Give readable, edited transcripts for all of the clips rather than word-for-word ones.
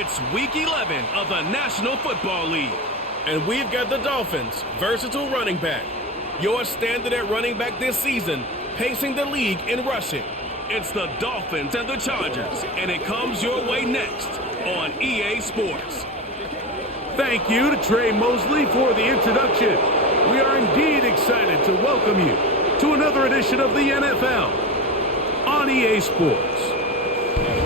It's Week 11 of the National Football League. And we've got the Dolphins, versatile running back. Your standard at running back this season, pacing the league in rushing. It's the Dolphins and the Chargers, and it comes your way next on EA Sports. Thank you to Trey Mosley for the introduction. We are indeed excited to welcome you to another edition of the NFL on EA Sports.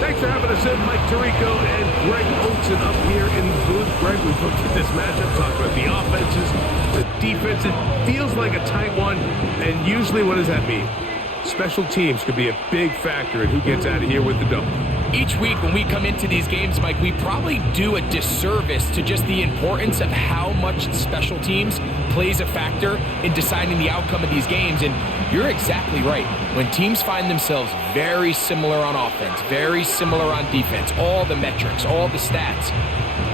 Thanks for having us in, Mike Tirico and Greg Olson up here in the booth. Greg, we've looked at this matchup, talked about the offenses, the defense. It feels like a tight one, and usually what does that mean? Special teams could be a big factor in who gets out of here with the dome. Each week when we come into these games, Mike, we probably do a disservice to just the importance of how much special teams plays a factor in deciding the outcome of these games. And you're exactly right. When teams find themselves very similar on offense, very similar on defense, all the metrics, all the stats,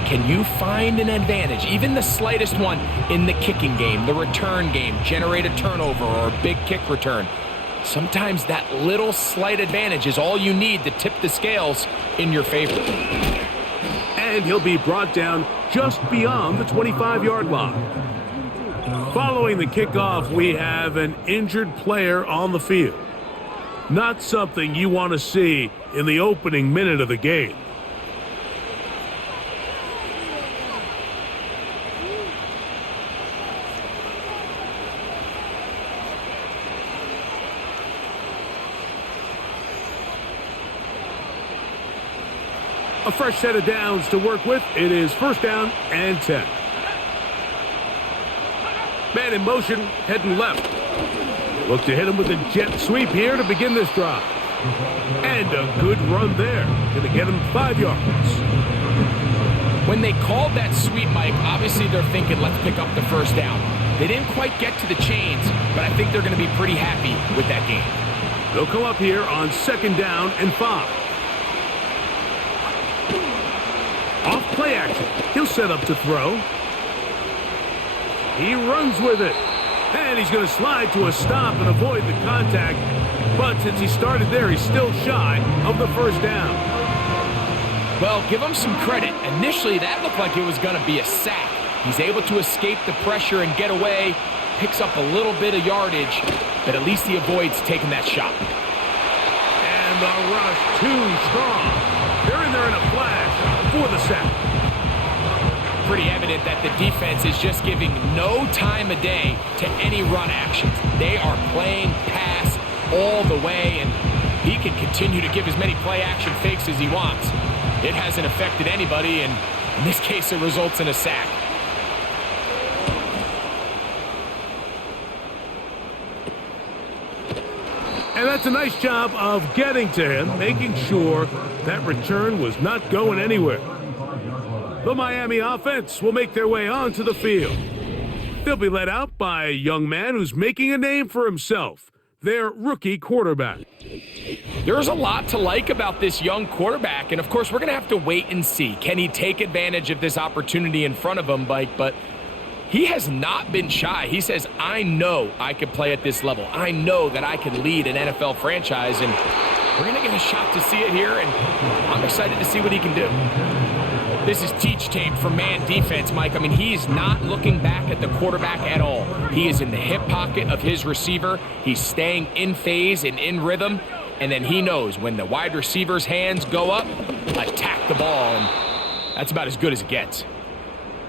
can you find an advantage, even the slightest one, in the kicking game, the return game, generate a turnover or a big kick return? Sometimes that little slight advantage is all you need to tip the scales in your favor. And he'll be brought down just beyond the 25-yard line. Following the kickoff, we have an injured player on the field. Not something you want to see in the opening minute of the game. A fresh set of downs to work with. It is first down and 10. Man in motion, heading left. Look to hit him with a jet sweep here to begin this drive. And a good run there. Going to get him 5 yards. When they called that sweep, Mike, obviously they're thinking, let's pick up the first down. They didn't quite get to the chains, but I think they're going to be pretty happy with that game. They'll come up here on second down and 5. Off play action. He'll set up to throw. He runs with it. And he's going to slide to a stop and avoid the contact. But since he started there, he's still shy of the first down. Well, give him some credit. Initially, that looked like it was going to be a sack. He's able to escape the pressure and get away. Picks up a little bit of yardage, but at least he avoids taking that shot. And the rush too strong. They're in there in a flash for the sack. Pretty evident that the defense is just giving no time of day to any run actions. They are playing pass all the way, and he can continue to give as many play action fakes as he wants. It hasn't affected anybody, and in this case, it results in a sack. And that's a nice job of getting to him, making sure that return was not going anywhere. The Miami offense will make their way onto the field. They'll be led out by a young man who's making a name for himself, their rookie quarterback. There's a lot to like about this young quarterback, and of course, we're going to have to wait and see. Can he take advantage of this opportunity in front of him, Mike? But he has not been shy. He says, I know I can play at this level. I know that I can lead an NFL franchise, and we're going to get a shot to see it here, and I'm excited to see what he can do. This is teach tape for man defense, Mike. I mean, he is not looking back at the quarterback at all. He is in the hip pocket of his receiver. He's staying in phase and in rhythm, and then he knows when the wide receiver's hands go up, attack the ball, and that's about as good as it gets.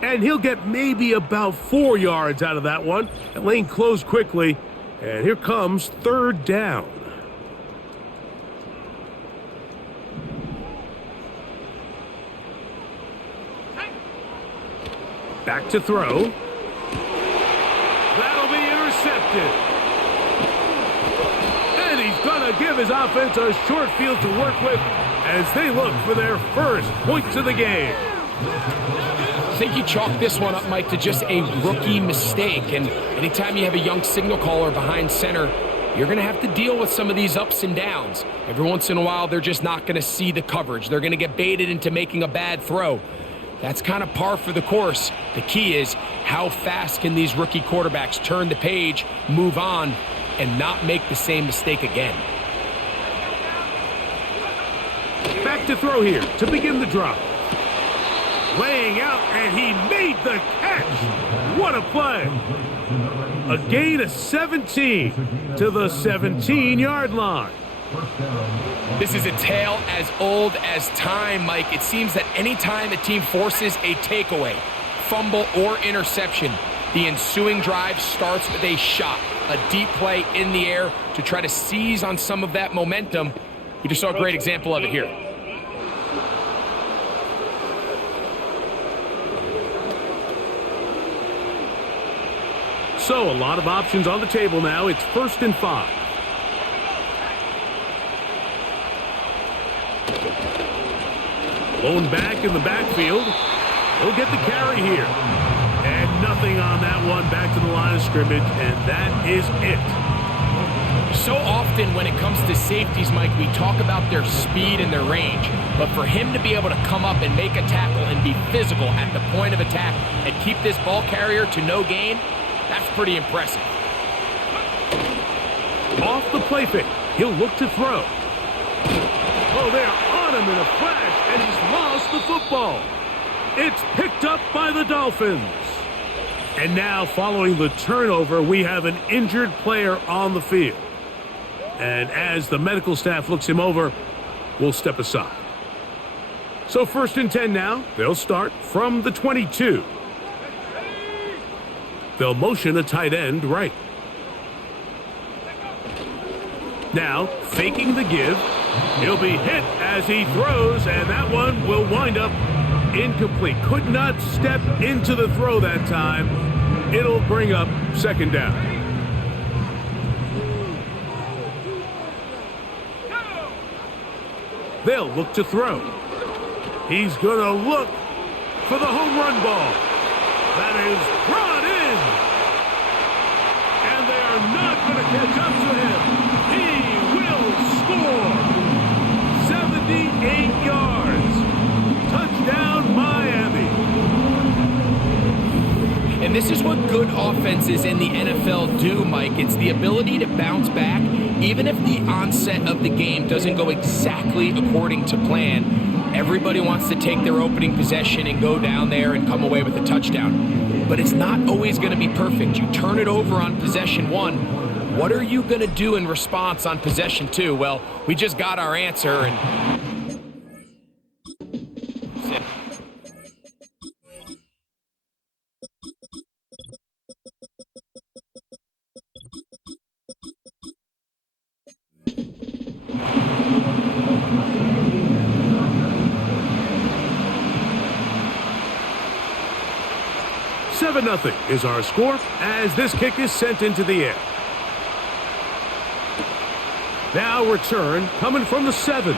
And he'll get maybe about 4 yards out of that one. The lane closed quickly, and here comes third down. Back to throw. That'll be intercepted. And he's going to give his offense a short field to work with as they look for their first points of the game. I think you chalk this one up, Mike, to just a rookie mistake. And anytime you have a young signal caller behind center, you're going to have to deal with some of these ups and downs. Every once in a while, they're just not going to see the coverage. They're going to get baited into making a bad throw. That's kind of par for the course. The key is how fast can these rookie quarterbacks turn the page, move on, and not make the same mistake again. Back to throw here to begin the drop. laying out, and he made the catch. What a play. A gain of 17 to the 17-yard line. This is a tale as old as time, Mike. It seems that anytime a team forces a takeaway, fumble, or interception, the ensuing drive starts with a shot, a deep play in the air to try to seize on some of that momentum. We just saw a great example of it here. So a lot of options on the table now. It's 1st and 5. Blown back in the backfield. He'll get the carry here. And nothing on that one. Back to the line of scrimmage, and that is it. So often when it comes to safeties, Mike, we talk about their speed and their range. But for him to be able to come up and make a tackle and be physical at the point of attack and keep this ball carrier to no gain, that's pretty impressive. Off the play fake. He'll look to throw. Oh, they're on him in a flash, and he's lost the football. It's picked up by the Dolphins. And now, following the turnover, we have an injured player on the field. And as the medical staff looks him over, we'll step aside. So 1st and 10 now. They'll start from the 22. They'll motion a tight end right. Now, faking the give. He'll be hit as he throws, and that one will wind up incomplete. Could not step into the throw that time. It'll bring up 2nd down. They'll look to throw. He's going to look for the home run ball. That is brought in. And they are not going to catch up to him. He will score. 78 yards. Touchdown, Miami. And this is what good offenses in the NFL do, Mike. It's the ability to bounce back, even if the onset of the game doesn't go exactly according to plan. Everybody wants to take their opening possession and go down there and come away with a touchdown. But it's not always going to be perfect. You turn it over on possession 1. What are you going to do in response on possession 2? Well, we just got our answer, and 7-0 is our score as this kick is sent into the air. Now return coming from the 7.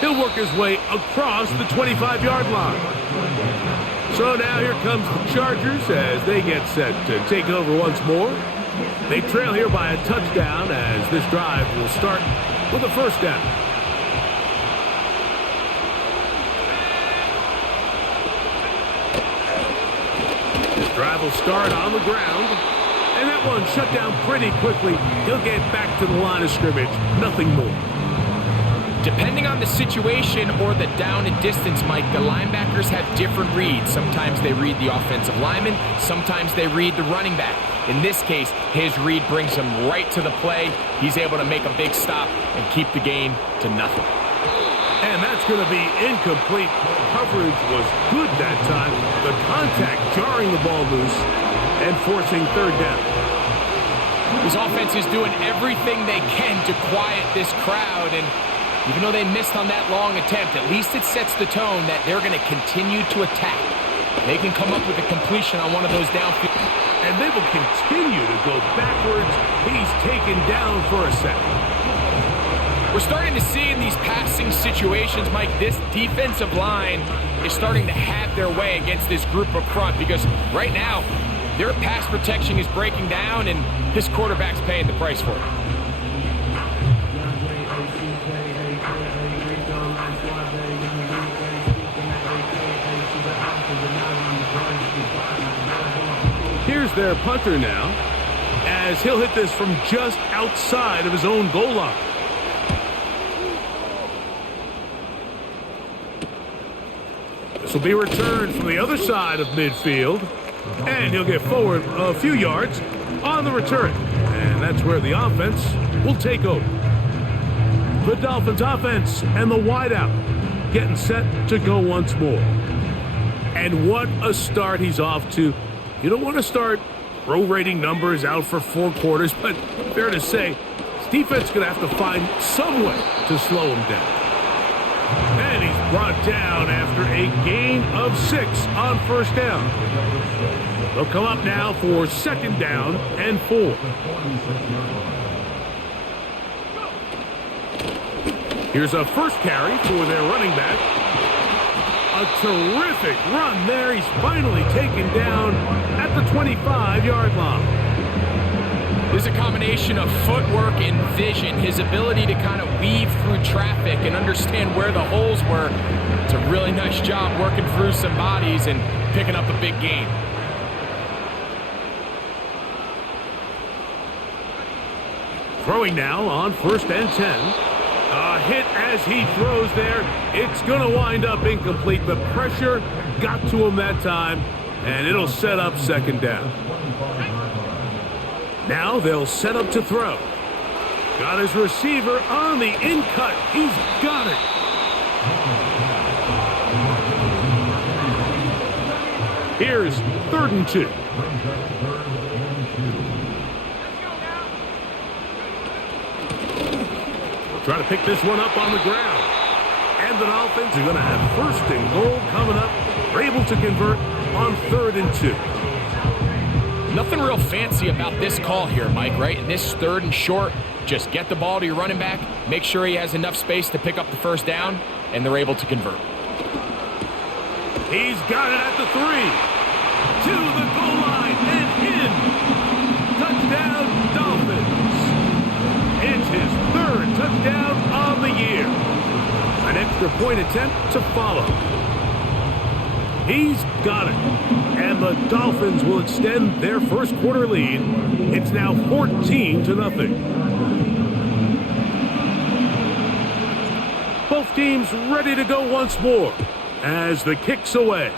He'll work his way across the 25-yard line. So now here comes the Chargers as they get set to take over once more. They trail here by a touchdown as this drive will start with a 1st down. Drive will start on the ground, and that one shut down pretty quickly. He'll get back to the line of scrimmage, nothing more. depending on the situation or the down and distance, Mike, the linebackers have different reads. Sometimes they read the offensive lineman, sometimes they read the running back. In this case, his read brings him right to the play. He's able to make a big stop and keep the gain to nothing. And that's going to be incomplete. Coverage was good that time. The contact jarring the ball loose and forcing third down. This offense is doing everything they can to quiet this crowd, and even though they missed on that long attempt, at least it sets the tone that they're going to continue to attack. They can come up with a completion on one of those downfield. And they will continue to go backwards. He's taken down for a second. We're starting to see in these passing situations, Mike, this defensive line is starting to have their way against this group up front, because right now their pass protection is breaking down and this quarterback's paying the price for it. Here's their punter now, as he'll hit this from just outside of his own goal line. This will be returned from the other side of midfield. And he'll get forward a few yards on the return. And that's where the offense will take over. The Dolphins offense and the wideout getting set to go once more. And what a start he's off to. You don't want to start prorating numbers out for 4 quarters, but fair to say, his defense is going to have to find some way to slow him down. And he's brought down after a gain of 6 on first down. They'll come up now for 2nd down and 4. Here's a first carry for their running back. A terrific run there. He's finally taken down at the 25-yard line. There's a combination of footwork and vision, his ability to kind of weave through traffic and understand where the holes were. It's a really nice job working through some bodies and picking up a big gain. Throwing now on 1st and 10. A hit as he throws there. It's going to wind up incomplete. The pressure got to him that time, and it'll set up 2nd down. Now they'll set up to throw. Got his receiver on the in-cut. He's got it. Here's 3rd and 2. Try to pick this one up on the ground. And the Dolphins are going to have 1st and goal coming up. They're able to convert on 3rd and 2. Nothing real fancy about this call here, Mike, right? In this 3rd and short, just get the ball to your running back, make sure he has enough space to pick up the 1st down, and they're able to convert. He's got it at the 3. To the goal line and in. Touchdown, Dolphins. It's his 3rd touchdown of the year. An extra point attempt to follow. He's got it. And the Dolphins will extend their 1st quarter lead. It's now 14-0. Both teams ready to go once more as the kick's away.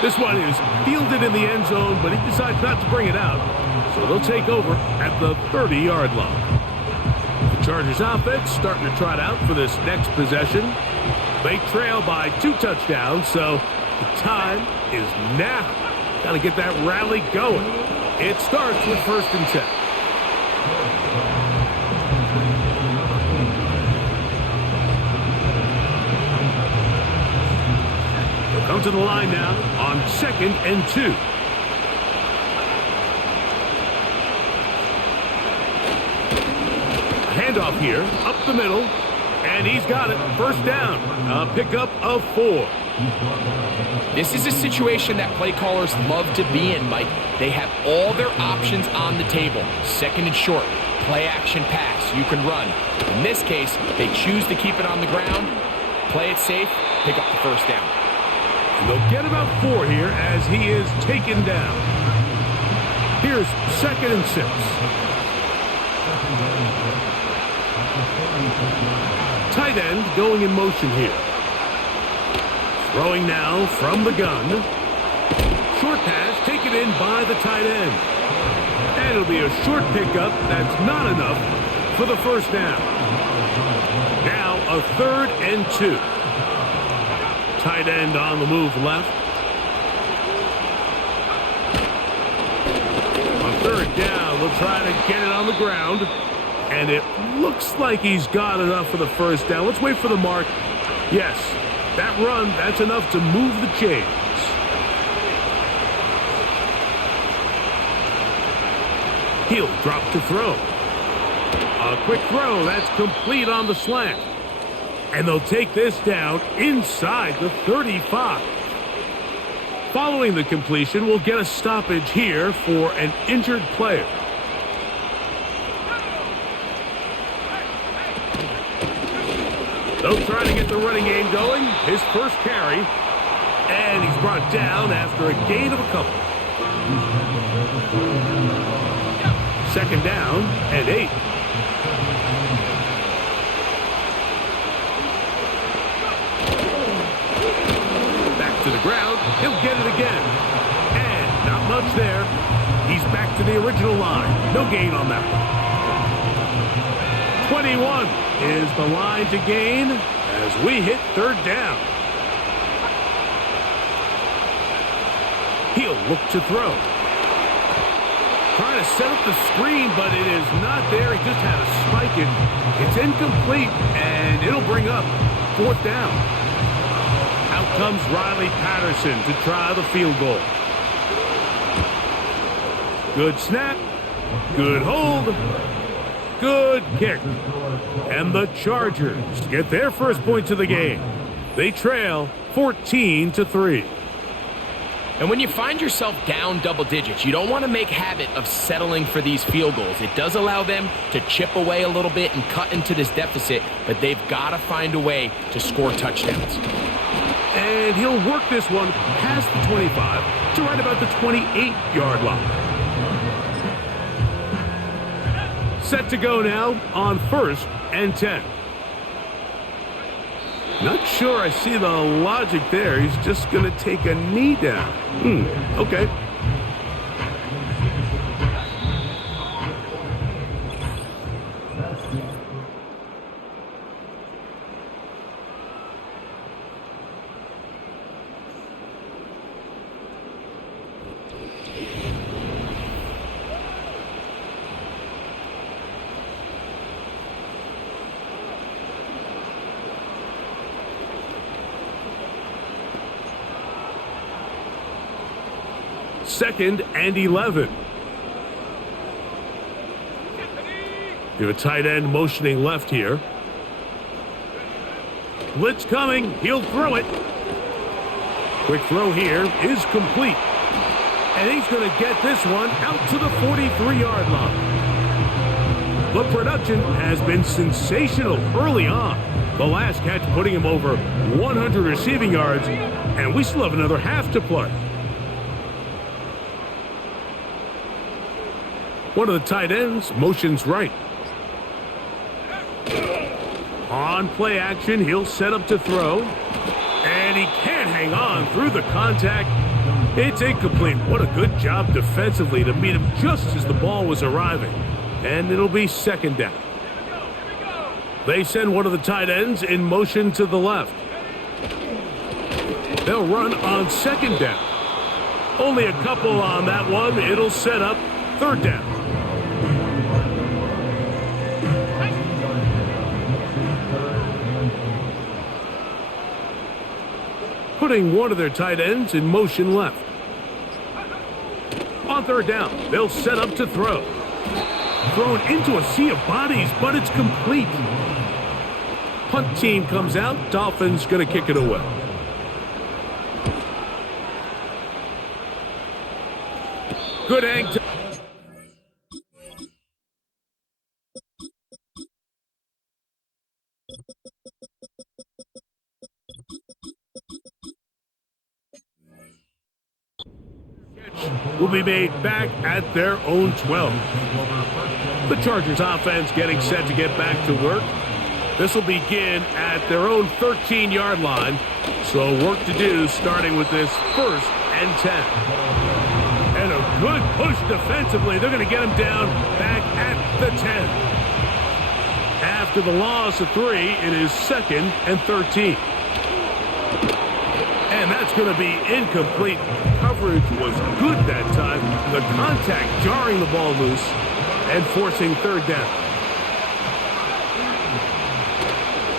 This one is fielded in the end zone, but he decides not to bring it out. So they'll take over at the 30-yard line. The Chargers offense starting to trot out for this next possession. They trail by 2 touchdowns, so the time is now. Got to get that rally going. It starts with 1st and 10. They'll come to the line now on 2nd and 2. Handoff here, up the middle, and he's got it. 1st down, a pickup of 4. This is a situation that play callers love to be in, Mike. They have all their options on the table. 2nd and short, play action pass, you can run. In this case, they choose to keep it on the ground, play it safe, pick up the 1st down. And they'll get about 4 here as he is taken down. Here's 2nd and 6. Tight end going in motion here. Throwing now from the gun. Short pass taken in by the tight end. And it'll be a short pickup. That's not enough for the 1st down. Now a 3rd and 2. Tight end on the move left. On 3rd down, we'll try to get it on the ground. And it looks like he's got enough for the 1st down. Let's wait for the mark. Yes, that run, that's enough to move the chains. He'll drop to throw. A quick throw, that's complete on the slant. And they'll take this down inside the 35. Following the completion, we'll get a stoppage here for an injured player. They'll try to get the running game going. His 1st carry. And he's brought down after a gain of a couple. 2nd down and 8. To the ground. He'll get it again. And not much there. He's back to the original line. No gain on that one. 21 is the line to gain as we hit third down. He'll look to throw. Trying to set up the screen, but it is not there. He just had to spike it. It's incomplete, and it'll bring up fourth down. Out comes Riley Patterson to try the field goal. Good snap. Good hold. Good kick. And the Chargers get their first points of the game. They trail 14-3. And when you find yourself down double digits, you don't want to make habit of settling for these field goals. It does allow them to chip away a little bit and cut into this deficit, but they've got to find a way to score touchdowns. And he'll work this one past the 25 to right about the 28-yard line. Set to go now on 1st and 10. Not sure I see the logic there. He's just going to take a knee down. Okay. Second and 11. You have a tight end motioning left here. Blitz coming. He'll throw it. Quick throw here is complete. And he's going to get this one out to the 43-yard line. The production has been sensational early on. The last catch putting him over 100 receiving yards. And we still have another half to play. One of the tight ends motions right. On play action, he'll set up to throw. And he can't hang on through the contact. It's incomplete. What a good job defensively to meet him just as the ball was arriving. And it'll be second down. They send one of the tight ends in motion to the left. They'll run on second down. Only a couple on that one. It'll set up third down. Putting one of their tight ends in motion left. On third down, they'll set up to throw. Thrown into a sea of bodies, but it's complete. Punt team comes out. Dolphins going to kick it away. Good hang. Will be made back at their own 12. The Chargers offense getting set to get back to work. This will begin at their own 13-yard line. So work to do starting with this 1st and 10. And a good push defensively. They're going to get him down back at the 10. After the loss of 3, it is 2nd and 13. And that's going to be incomplete. Coverage was good that time. The contact jarring the ball loose and forcing third down.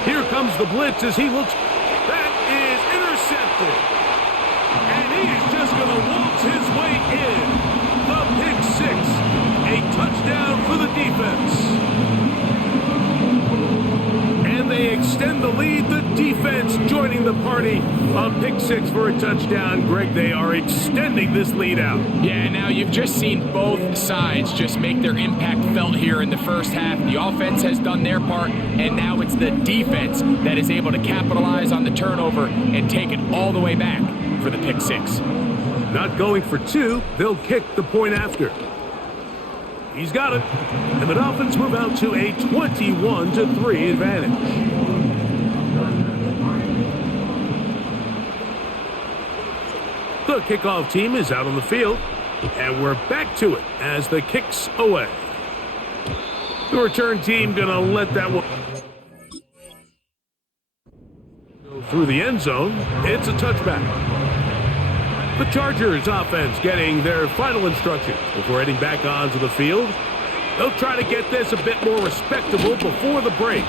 Here comes the blitz as he looks. That is intercepted. And he is just going to waltz his way in. The pick 6. A touchdown for the defense. And they extend the lead. The defense joining the party on pick 6 for a touchdown. Greg, they are extending this lead out. Yeah, now you've just seen both sides just make their impact felt here in the first half. The offense has done their part, and now it's the defense that is able to capitalize on the turnover and take it all the way back for the pick 6. Not going for 2. They'll kick the point after. He's got it. And the Dolphins move out to a 21-3 advantage. The kickoff team is out on the field, and we're back to it as the kick's away. The return team going to let that one go through the end zone. It's a touchback. The Chargers offense getting their final instructions before heading back onto the field. They'll try to get this a bit more respectable before the break.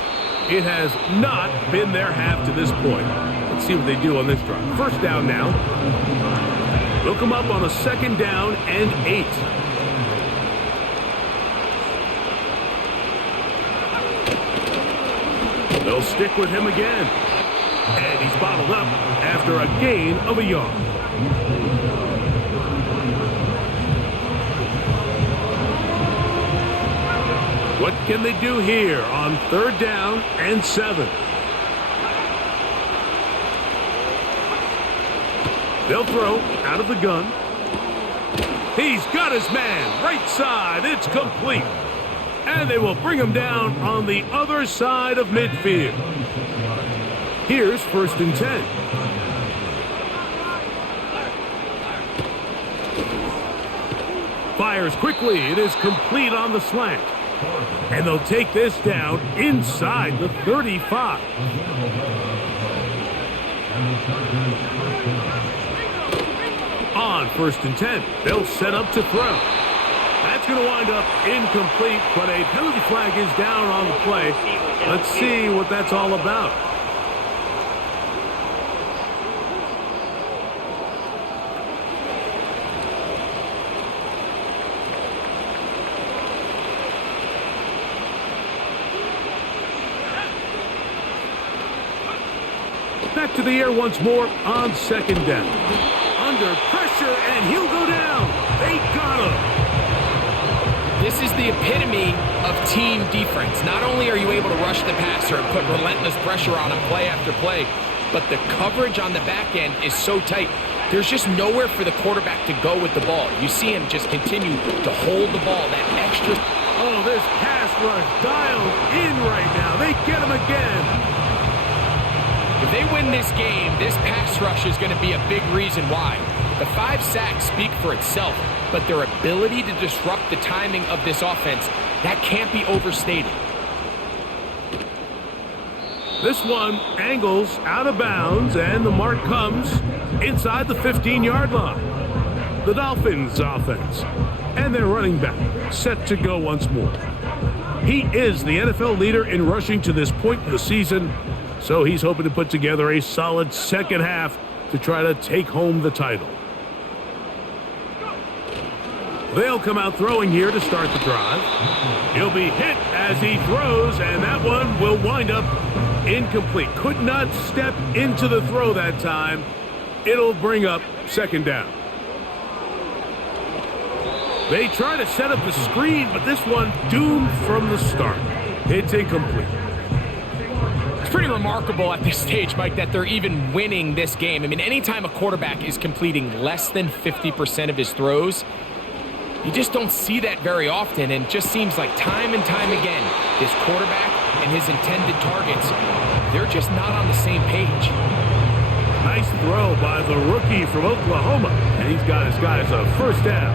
It has not been their half to this point. Let's see what they do on this drive. First down now. They'll come up on a 2nd down and 8. They'll stick with him again. And he's bottled up after a gain of a yard. What can they do here on 3rd down and 7? They'll throw out of the gun. He's got his man right side. It's complete. And they will bring him down on the other side of midfield. Here's 1st and 10. Fires quickly. It is complete on the slant. And they'll take this down inside the 35. On 1st and 10, they'll set up to throw. That's going to wind up incomplete, but a penalty flag is down on the play. Let's see what that's all about. Back to the air once more on 2nd down. Under pressure, and he'll go down. They got him. This is the epitome of team defense. Not only are you able to rush the passer and put relentless pressure on him play after play, but the coverage on the back end is so tight. There's just nowhere for the quarterback to go with the ball. You see him just continue to hold the ball, that extra. Oh, this pass rush dialed in right now. They get him again. If they win this game, this pass rush is going to be a big reason why. The 5 sacks speak for itself, but their ability to disrupt the timing of this offense, that can't be overstated. This one angles out of bounds, and the mark comes inside the 15-yard line. The Dolphins offense and their running back set to go once more. He is the NFL leader in rushing to this point in the season, so he's hoping to put together a solid 2nd half to try to take home the title. They'll come out throwing here to start the drive. He'll be hit as he throws, and that one will wind up incomplete. Could not step into the throw that time. It'll bring up 2nd down. They try to set up the screen, but this one doomed from the start. It's incomplete. It's pretty remarkable at this stage, Mike, that they're even winning this game. I mean, anytime a quarterback is completing less than 50% of his throws, you just don't see that very often, and it just seems like time and time again, this quarterback and his intended targets, they're just not on the same page. Nice throw by the rookie from Oklahoma, and he's got his guys a 1st down.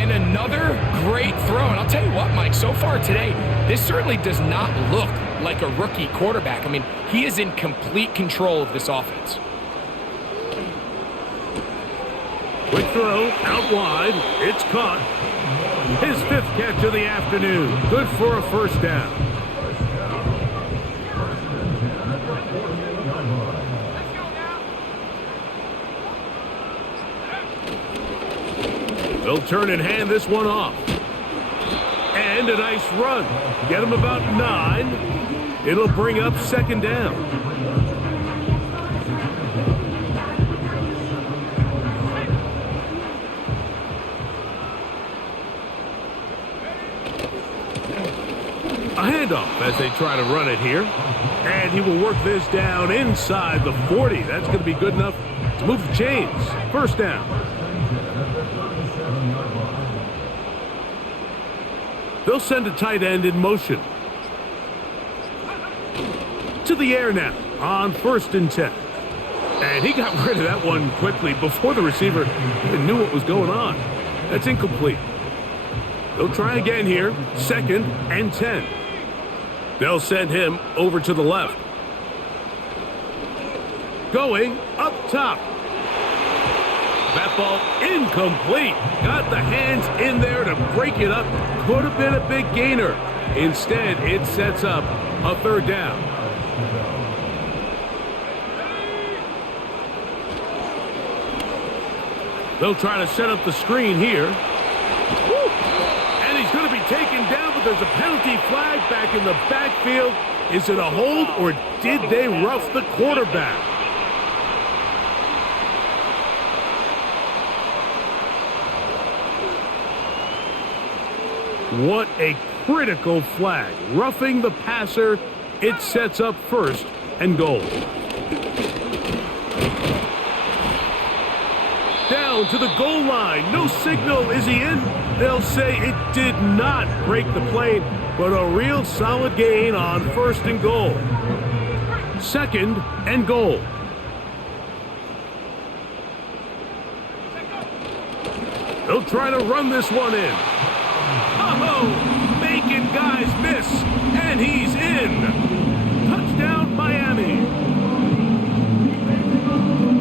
And another great throw. And I'll tell you what, Mike, so far today, this certainly does not look like a rookie quarterback. I mean, he is in complete control of this offense. Quick throw, out wide, it's caught. His 5th catch of the afternoon, good for a 1st down. They'll turn and hand this one off. And a nice run. Get him about 9. It'll bring up 2nd down. A handoff as they try to run it here. And he will work this down inside the 40. That's going to be good enough to move the chains. 1st down. They'll send a tight end in motion. To the air now on 1st and 10. And he got rid of that one quickly before the receiver even knew what was going on. That's incomplete. They'll try again here. 2nd and 10. They'll send him over to the left. Going up top. That ball incomplete. Got the hands in there to break it up. Could have been a big gainer. Instead, it sets up a 3rd down. They'll try to set up the screen here. Woo! And he's going to be taken down, but there's a penalty flag back in the backfield. Is it a hold, or did they rough the quarterback? What a critical flag. Roughing the passer. It sets up 1st and goal. Down to the goal line. No signal. Is he in? They'll say it did not break the plane, but a real solid gain on 1st and goal. 2nd and goal. They'll try to run this one in. Oh, making guys miss, and he's in. Touchdown, Miami.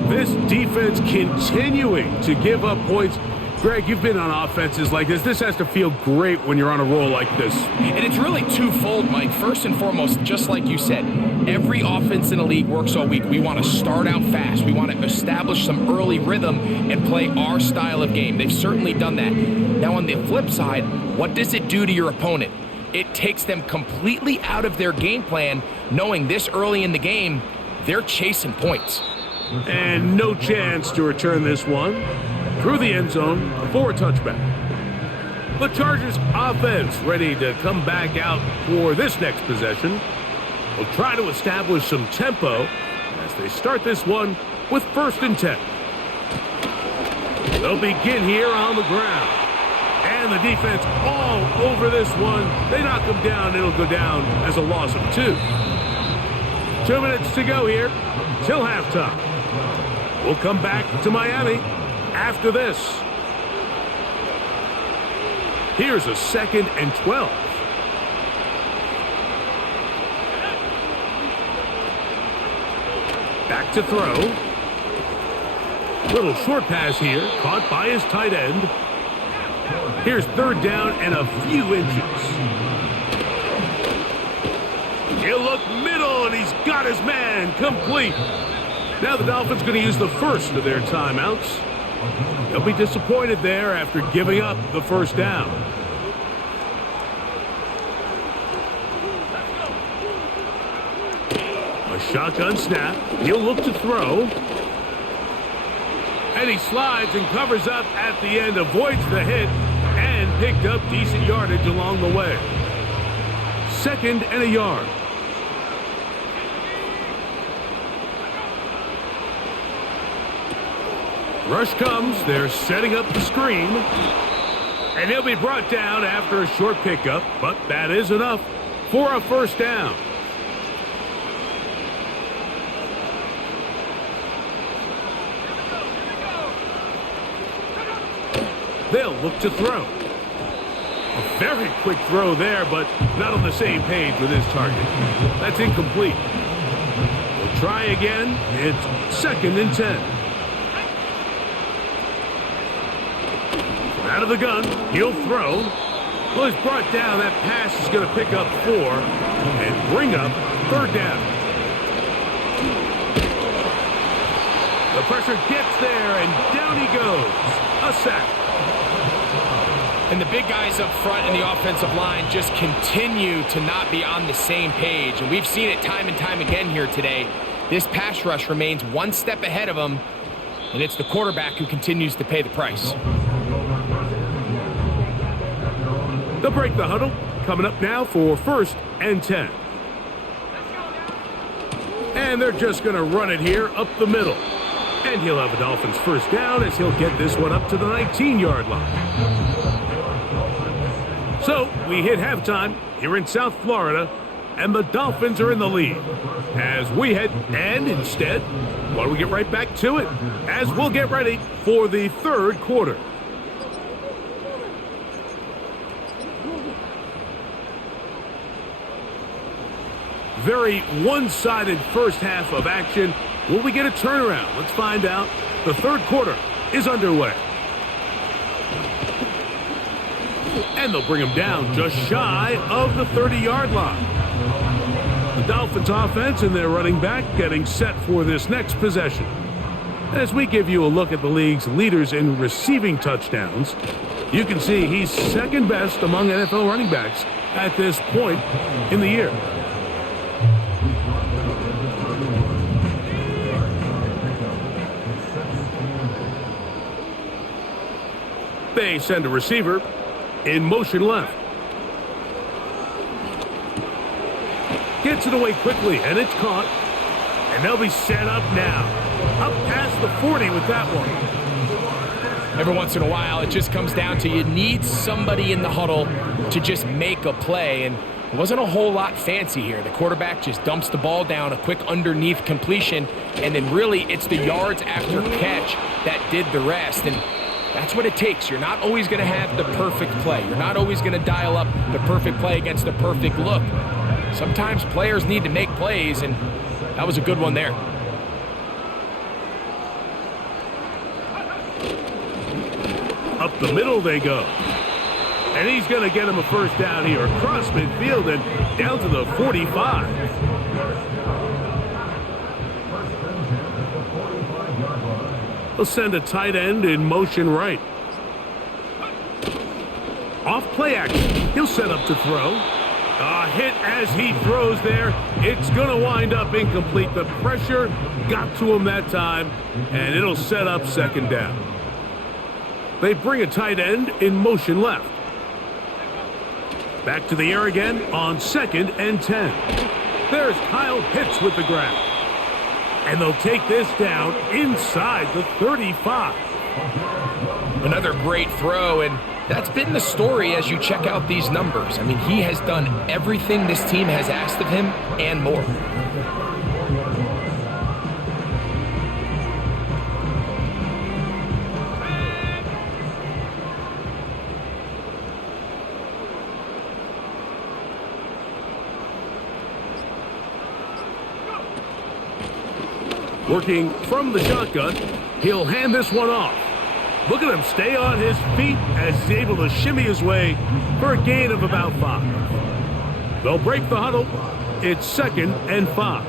This defense continuing to give up points. Greg, you've been on offenses like this. This has to feel great when you're on a roll like this. And it's really twofold, Mike. First and foremost, just like you said, every offense in the league works all week. We want to start out fast. We want to establish some early rhythm and play our style of game. They've certainly done that. Now, on the flip side, what does it do to your opponent? It takes them completely out of their game plan, knowing this early in the game, they're chasing points. And no chance to return this one through the end zone for a touchback. The Chargers offense ready to come back out for this next possession. They'll try to establish some tempo as they start this one with 1st and 10. They'll begin here on the ground. And the defense all over this one. They knock him down. It'll go down as a loss of 2. 2 minutes to go here till halftime. We'll come back to Miami after this. Here's a 2nd and 12. Back to throw. Little short pass here, caught by his tight end. Here's 3rd down and a few inches. He'll look middle, and he's got his man complete. Now the Dolphins going to use the first of their timeouts. They'll be disappointed there after giving up the 1st down. A shotgun snap. He'll look to throw. And he slides and covers up at the end, avoids the hit, and picked up decent yardage along the way. 2nd and a yard. Rush comes. They're setting up the screen. And he'll be brought down after a short pickup, but that is enough for a 1st down. They'll look to throw. A very quick throw there, but not on the same page with his target. That's incomplete. We'll try again. It's 2nd and 10. Out of the gun, he'll throw. Well, he's brought down. That pass is going to pick up 4 and bring up 3rd down. The pressure gets there, and down he goes. A sack. And the big guys up front in the offensive line just continue to not be on the same page. And we've seen it time and time again here today. This pass rush remains one step ahead of them, and it's the quarterback who continues to pay the price. They'll break the huddle. Coming up now for 1st and 10. And they're just going to run it here up the middle. And he'll have a Dolphins 1st down as he'll get this one up to the 19-yard line. So we hit halftime here in South Florida and the Dolphins are in the lead. As we head, and instead, why don't we get right back to it, as we'll get ready for the third quarter. Very one-sided first half of action. Will we get a turnaround? Let's find out. The third quarter is underway. And they'll bring him down just shy of the 30-yard line. The Dolphins offense and their running back getting set for this next possession. As we give you a look at the league's leaders in receiving touchdowns, you can see he's second best among NFL running backs at this point in the year. They send a receiver in motion left. Gets it away quickly, and it's caught. And they'll be set up now. Up past the 40 with that one. Every once in a while, it just comes down to you need somebody in the huddle to just make a play. And it wasn't a whole lot fancy here. The quarterback just dumps the ball down, a quick underneath completion, and then really it's the yards after catch that did the rest. And that's what it takes. You're not always going to have the perfect play. You're not always going to dial up the perfect play against the perfect look. Sometimes players need to make plays, and that was a good one there. Up the middle they go. And he's going to get him a first down here across midfield and down to the 45. He'll send a tight end in motion right. Off play action. He'll set up to throw. A hit as he throws there. It's going to wind up incomplete. The pressure got to him that time, and it'll set up second down. They bring a tight end in motion left. Back to the air again on 2nd and 10. There's Kyle Pitts with the grab. And they'll take this down inside the 35. Another great throw, and that's been the story as you check out these numbers. I mean, he has done everything this team has asked of him and more. Working from the shotgun, he'll hand this one off. Look at him stay on his feet as he's able to shimmy his way for a gain of about 5. They'll break the huddle. It's 2nd and 5.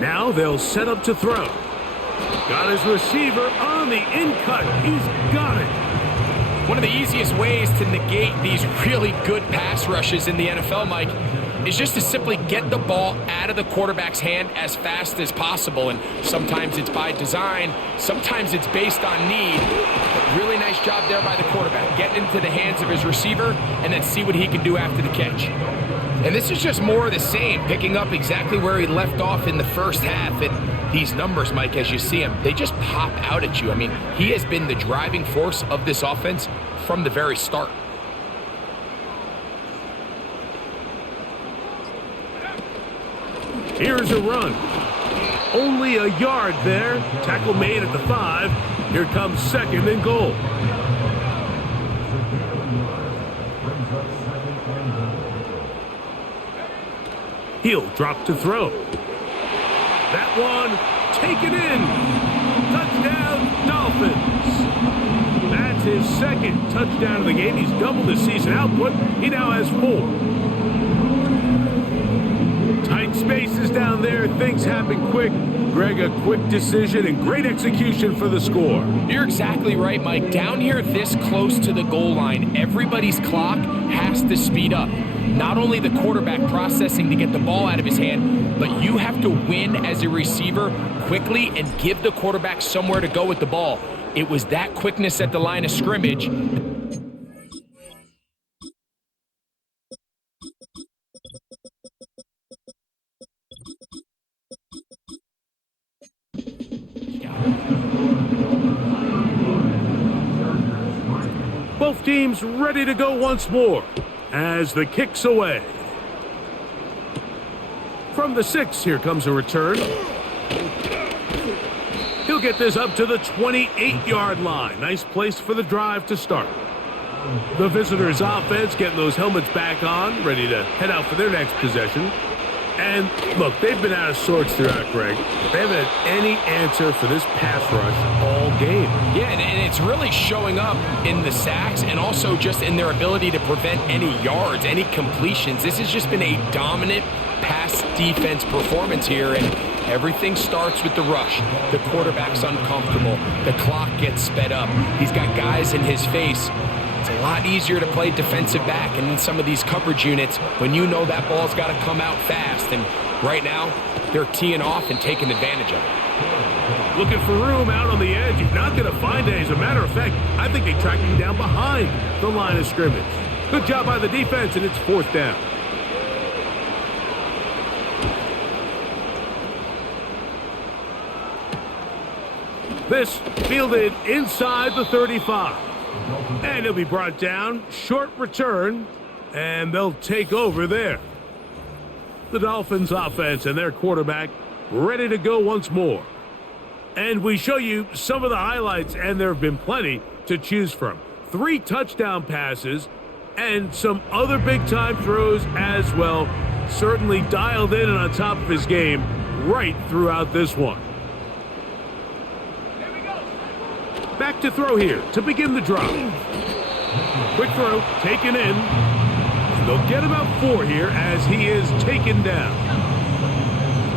Now they'll set up to throw. Got his receiver on the in-cut. He's got it. One of the easiest ways to negate these really good pass rushes in the NFL, Mike, is just to simply get the ball out of the quarterback's hand as fast as possible. And sometimes it's by design, sometimes it's based on need. But really nice job there by the quarterback, getting into the hands of his receiver and then see what he can do after the catch. And this is just more of the same, picking up exactly where he left off in the first half. And these numbers, Mike, as you see him, they just pop out at you. I mean, he has been the driving force of this offense from the very start. Here's a run. Only a yard there. Tackle made at the 5. Here comes 2nd and goal. He'll drop to throw. That one taken in. Touchdown, Dolphins. That's his 2nd touchdown of the game. He's doubled his season output. He now has 4. Tight spaces down there. Things happen quick. Greg, a quick decision and great execution for the score. You're exactly right, Mike. Down here this close to the goal line, everybody's clock has to speed up. Not only the quarterback processing to get the ball out of his hand, but you have to win as a receiver quickly and give the quarterback somewhere to go with the ball. It was that quickness at the line of scrimmage. Both teams ready to go once more as the kick's away. From the 6, here comes a return. He'll get this up to the 28-yard line. Nice place for the drive to start. The visitors' offense getting those helmets back on, ready to head out for their next possession. And look, they've been out of sorts throughout, Greg. They haven't had any answer for this pass rush all game. Yeah, and it's really showing up in the sacks and also just in their ability to prevent any yards, any completions. This has just been a dominant pass defense performance here, and everything starts with the rush. The quarterback's uncomfortable. The clock gets sped up. He's got guys in his face. It's a lot easier to play defensive back and in some of these coverage units when you know that ball's got to come out fast. And right now, they're teeing off and taking advantage of it. Looking for room out on the edge. He's not going to find it. As a matter of fact, I think they tracked him down behind the line of scrimmage. Good job by the defense, and it's 4th down. This fielded inside the 35. And he'll be brought down. Short return. And they'll take over there. The Dolphins offense and their quarterback ready to go once more. And we show you some of the highlights, and there have been plenty to choose from. 3 touchdown passes and some other big-time throws as well. Certainly dialed in and on top of his game right throughout this one. Back to throw here to begin the drive. Quick throw, taken in. And they'll get about 4 here as he is taken down.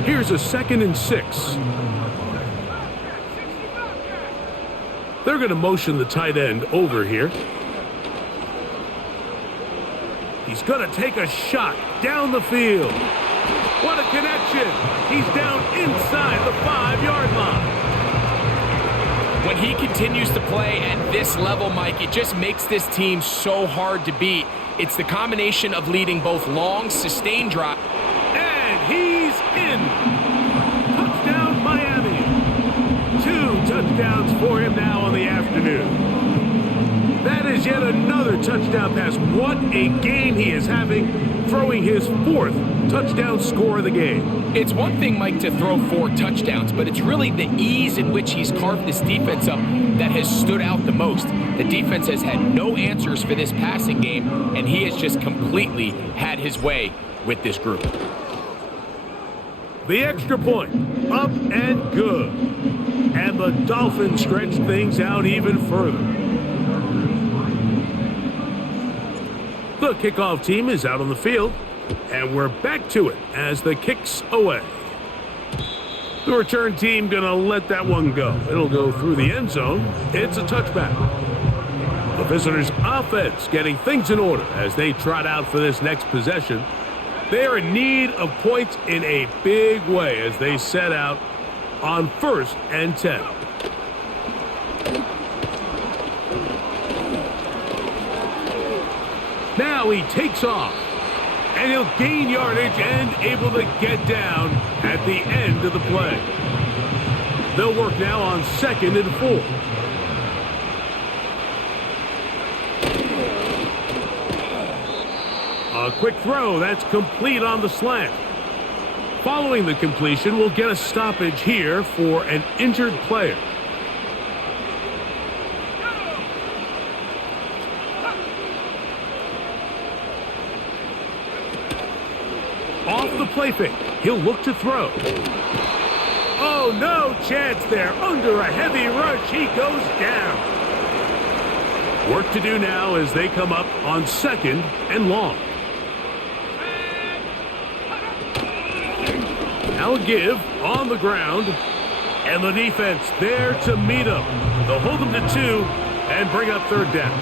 Here's a 2nd and 6. They're going to motion the tight end over here. He's going to take a shot down the field. What a connection. He's down inside the 5-yard line. When he continues to play at this level, Mike, it just makes this team so hard to beat. It's the combination of leading both long, sustained drives. And he's in. Touchdown, Miami. 2 touchdowns for him now on the afternoon. That is yet another touchdown pass. What a game he is having, throwing his 4th touchdown score of the game. It's one thing, Mike, to throw 4 touchdowns, but it's really the ease in which he's carved this defense up that has stood out the most. The defense has had no answers for this passing game, and he has just completely had his way with this group. The extra point, up and good. And the Dolphins stretch things out even further. The kickoff team is out on the field, and we're back to it as the kick's away. The return team gonna let that one go. It'll go through the end zone. It's a touchback. The visitors' offense getting things in order as they trot out for this next possession. They are in need of points in a big way as they set out on 1st and 10. Now he takes off, and he'll gain yardage and able to get down at the end of the play. They'll work now on 2nd and 4. A quick throw, that's complete on the slant. Following the completion, we'll get a stoppage here for an injured player. Off the play fake, he'll look to throw. Oh, no chance there. Under a heavy rush, he goes down. Work to do now as they come up on 2nd and long. Now a give on the ground, and the defense there to meet him. They'll hold him to 2 and bring up 3rd down.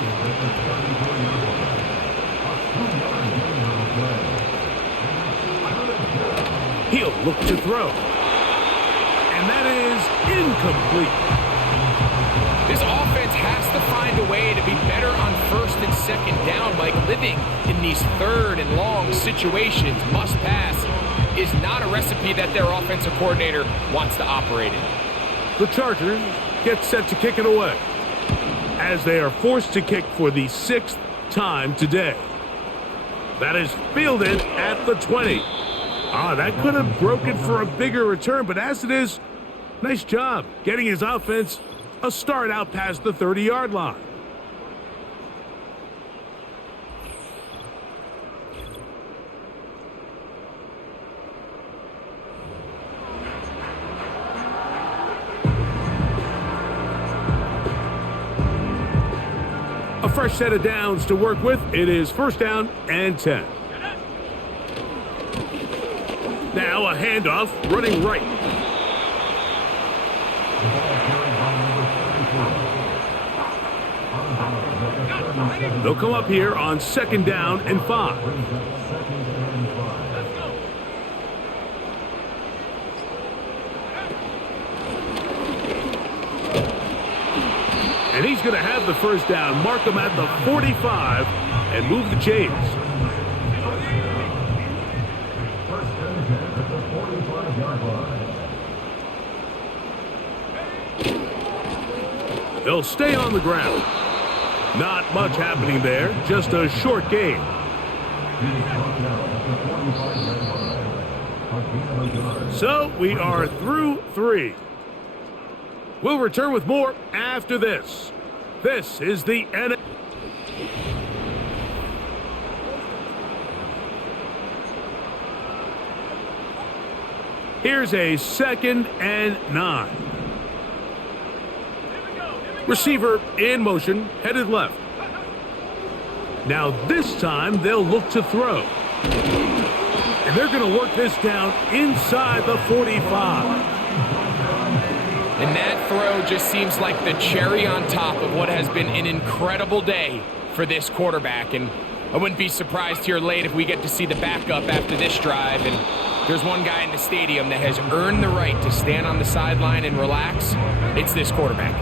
He'll look to throw. And that is incomplete. This offense has to find a way to be better on 1st and 2nd down, Mike. Living in these 3rd and long situations, must pass, is not a recipe that their offensive coordinator wants to operate in. The Chargers get set to kick it away as they are forced to kick for the 6th time today. That is fielded at the 20. That could have broken for a bigger return, but as it is, nice job getting his offense a start out past the 30-yard line. A fresh set of downs to work with. It is first down and 10. Now a handoff, running right. They'll come up here on second down and 5. And he's going to have the first down, mark him at the 45, and move the chains. They'll stay on the ground. Not much happening there, just a short gain. So we are through 3. We'll return with more after this. This is the NFL. Here's a second and 9. Receiver in motion, headed left. Now this time they'll look to throw. And they're going to work this down inside the 45. And that throw just seems like the cherry on top of what has been an incredible day for this quarterback. And I wouldn't be surprised here late if we get to see the backup after this drive. And there's one guy in the stadium that has earned the right to stand on the sideline and relax. It's this quarterback.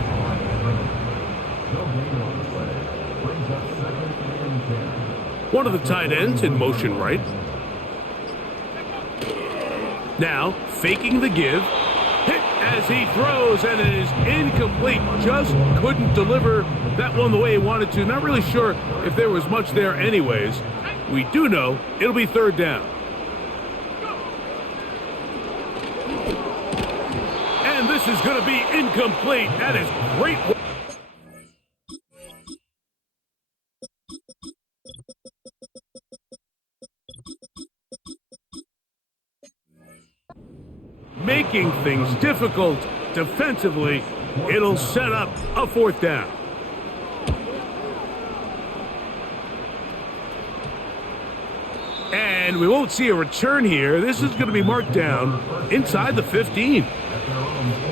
One of the tight ends in motion right. Now faking the give. Hit as he throws, and it is incomplete. Just couldn't deliver that one the way he wanted to. Not really sure if there was much there anyways. We do know it'll be third down. And this is going to be incomplete. That is great work. Making things difficult defensively. It'll set up a fourth down. And we won't see a return here. This is going to be marked down inside the 15.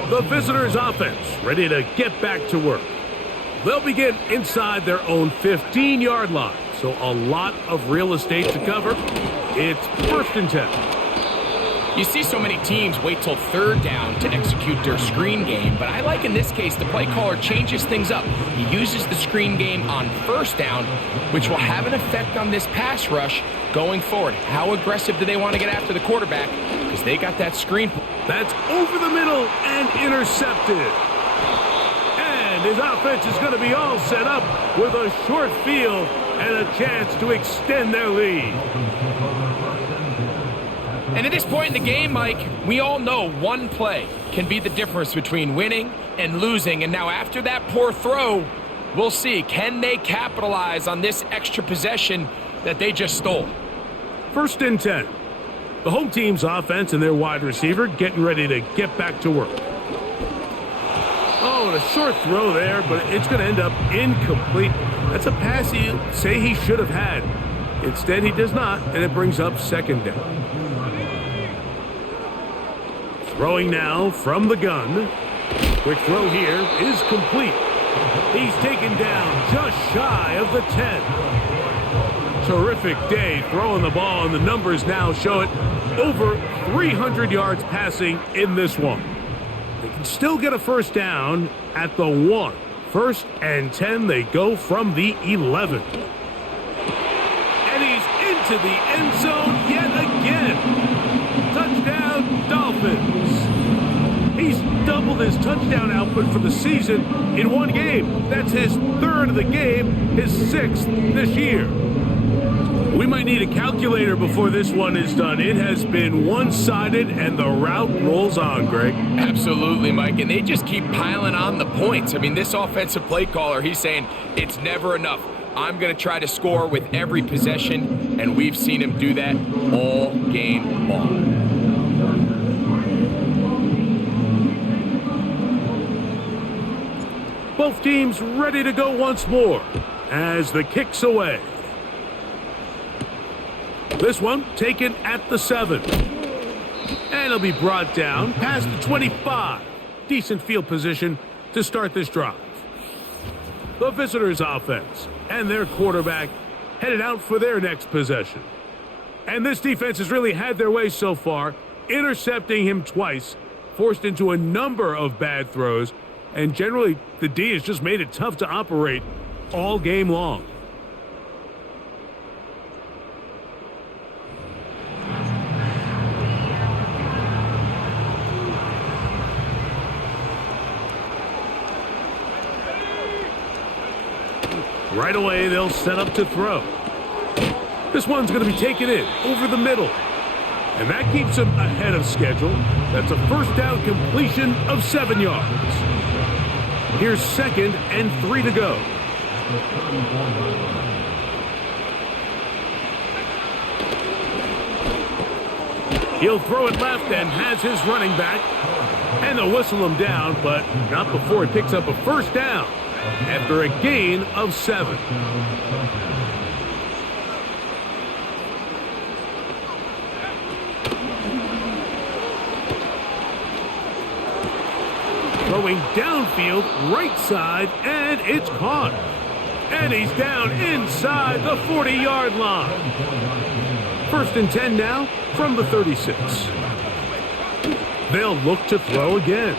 The visitors' offense ready to get back to work. They'll begin inside their own 15-yard line. So a lot of real estate to cover. It's first and 10. You see so many teams wait till third down to execute their screen game, but I like in this case the play caller changes things up. He uses the screen game on first down, which will have an effect on this pass rush going forward. How aggressive do they want to get after the quarterback? Because they got that screen. That's over the middle and intercepted. And his offense is going to be all set up with a short field and a chance to extend their lead. And at this point in the game, Mike, we all know one play can be the difference between winning and losing. And now after that poor throw, we'll see. Can they capitalize on this extra possession that they just stole? First and 10. The home team's offense and their wide receiver getting ready to get back to work. Oh, and a short throw there, but it's going to end up incomplete. That's a pass you say he should have had. Instead, he does not, and it brings up second down. Throwing now from the gun. Quick throw here is complete. He's taken down just shy of the 10. Terrific day throwing the ball, and the numbers now show it. Over 300 yards passing in this one. They can still get a first down at the 1. First and 10, they go from the 11. And he's into the end zone yet again. Touchdown, Dolphins. He's doubled his touchdown output for the season in one game. That's his third of the game, his 6th this year. We might need a calculator before this one is done. It has been one-sided, and the route rolls on, Greg. Absolutely, Mike, and they just keep piling on the points. I mean, this offensive play caller, he's saying it's never enough. I'm going to try to score with every possession, and we've seen him do that all game long. Both teams ready to go once more as the kick's away. This one taken at the 7. And it'll be brought down past the 25. Decent field position to start this drive. The visitors' offense and their quarterback headed out for their next possession. And this defense has really had their way so far, intercepting him twice, forced into a number of bad throws, and generally the D has just made it tough to operate all game long. Right away, they'll set up to throw. This one's going to be taken in over the middle. And that keeps them ahead of schedule. That's a first down completion of 7 yards. Here's 2nd and 3 to go. He'll throw it left and has his running back. And they'll whistle him down, but not before he picks up a first down after a gain of 7. Throwing downfield, right side, and it's caught. And he's down inside the 40-yard line. 1st and 10 now from the 36. They'll look to throw again.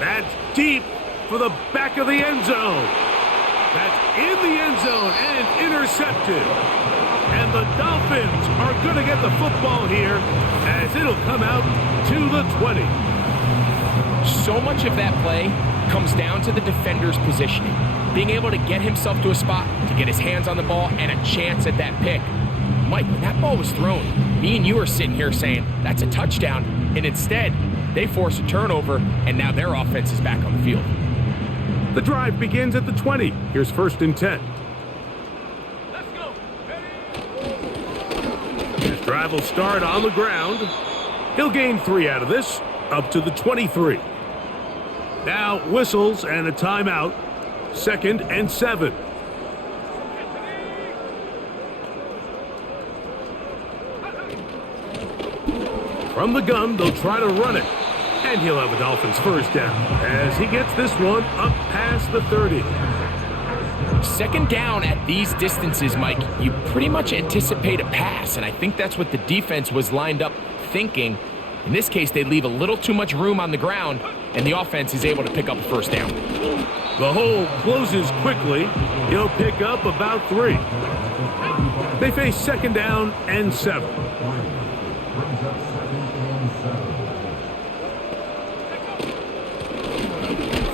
That's deep for the back of the end zone. That's in the end zone and intercepted. And the Dolphins are going to get the football here as it'll come out to the 20. So much of that play comes down to the defender's positioning. Being able to get himself to a spot, to get his hands on the ball, and a chance at that pick. Mike, when that ball was thrown, me and you are sitting here saying, that's a touchdown. And instead, they force a turnover, and now their offense is back on the field. The drive begins at the 20. Here's 1st and 10. Let's go. His drive will start on the ground. He'll gain 3 out of this, up to the 23. Now whistles and a timeout. 2nd and 7. From the gun, they'll try to run it. And he'll have a Dolphins first down as he gets this one up past the 30. 2nd down at these distances, Mike, you pretty much anticipate a pass, and I think that's what the defense was lined up thinking. In this case, they leave a little too much room on the ground, and the offense is able to pick up a first down. The hole closes quickly. He'll pick up about 3. They face 2nd down and 7.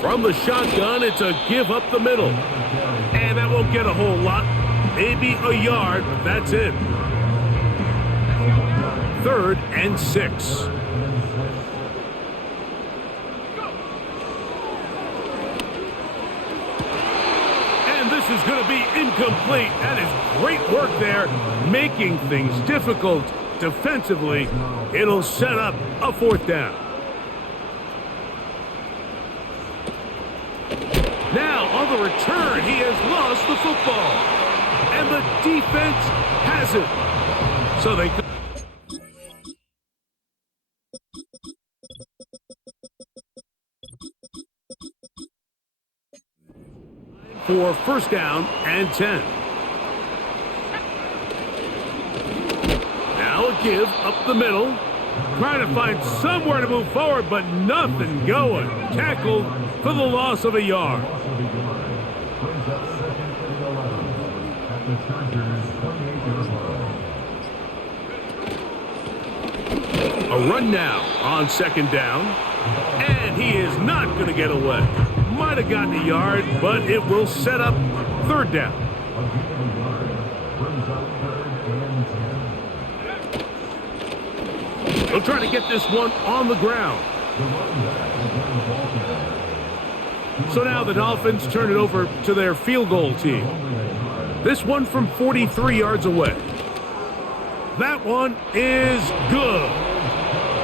From the shotgun, it's a give up the middle. And that won't get a whole lot. Maybe a yard, but that's it. 3rd and 6. And this is going to be incomplete. That is great work there, making things difficult defensively. It'll set up a 4th down. Now, on the return, he has lost the football. And the defense has it. So they... for 1st down and 10. Now a give up the middle. Trying to find somewhere to move forward, but nothing going. Tackled for the loss of a yard. A run now on 2nd down. And he is not going to get away. Might have gotten a yard, but it will set up 3rd down. They'll try to get this one on the ground. So now the Dolphins turn it over to their field goal team. This one from 43 yards away. That one is good.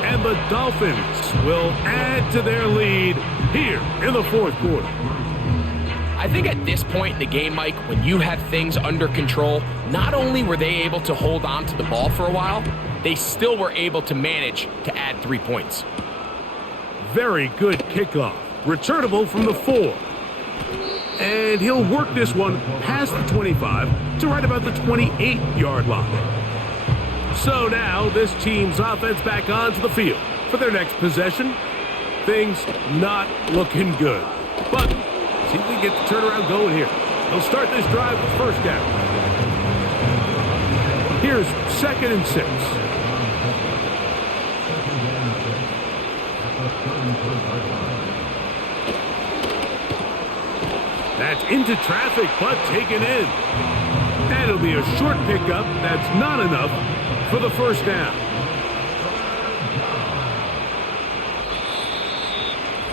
And the Dolphins will add to their lead here in the fourth quarter. I think at this point in the game, Mike, when you have things under control, not only were they able to hold on to the ball for a while, they still were able to manage to add 3 points. Very good kickoff. Returnable from the 4. And he'll work this one past the 25 to right about the 28-yard line. So now this team's offense back onto the field for their next possession. Things not looking good. But see if we can get the turnaround going here. They'll start this drive with first down. Here's 2nd and 6. That's into traffic, but taken in. And it'll be a short pickup. That's not enough for the first down.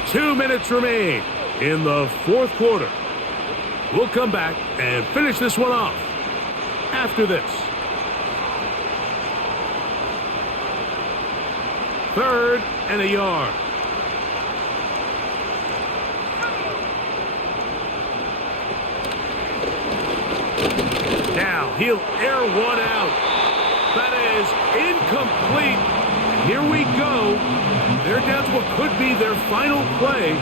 2 minutes remain in the fourth quarter. We'll come back and finish this one off after this. 3rd and a yard. Now he'll air one out. That is incomplete. And here we go. They're down to what could be their final play.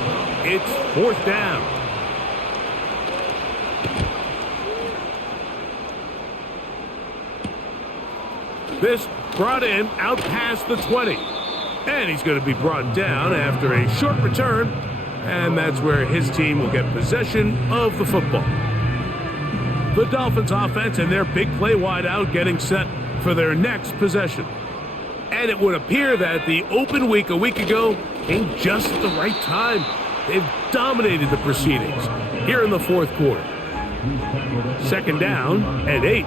It's 4th down. This brought in out past the 20. And he's going to be brought down after a short return. And that's where his team will get possession of the football. The Dolphins offense and their big play wideout getting set for their next possession. And it would appear that the open week a week ago came just at the right time. They've dominated the proceedings here in the fourth quarter. 2nd down and 8.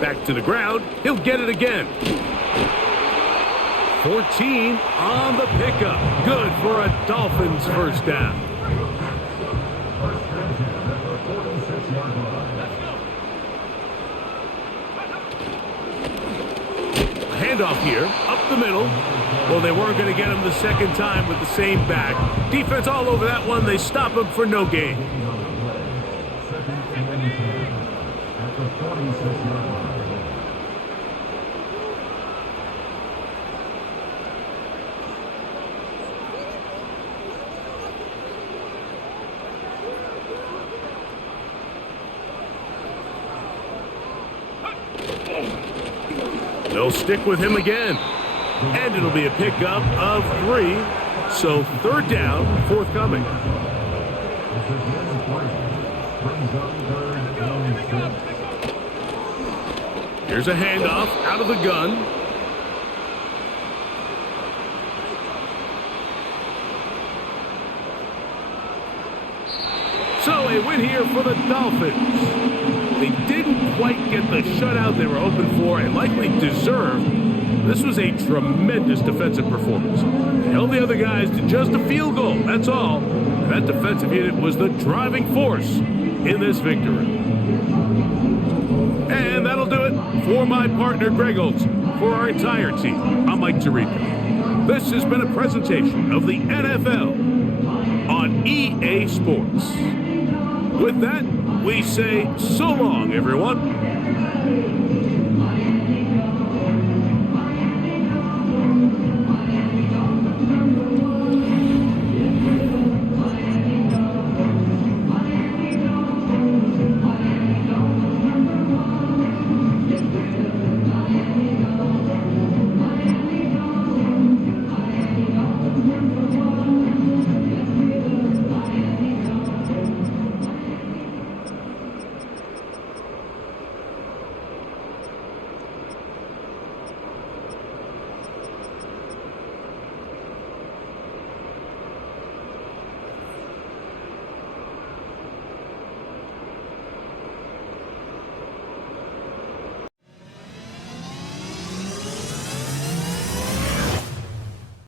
Back to the ground. He'll get it again. 14 on the pickup. Good for a Dolphins first down. A handoff here, up the middle. Well, they weren't going to get him the second time with the same back. Defense all over that one. They stop him for no gain. They'll stick with him again. And it'll be a pickup of 3. So 3rd down, forthcoming. Here's a handoff out of the gun. So a win here for the Dolphins. They didn't quite get the shutout they were hoping for and likely deserved. This was a tremendous defensive performance. They held the other guys to just a field goal, that's all. And that defensive unit was the driving force in this victory. And that'll do it for my partner, Greg Olson. For our entire team, I'm Mike Tirico. This has been a presentation of the NFL on EA Sports. With that, we say so long, everyone.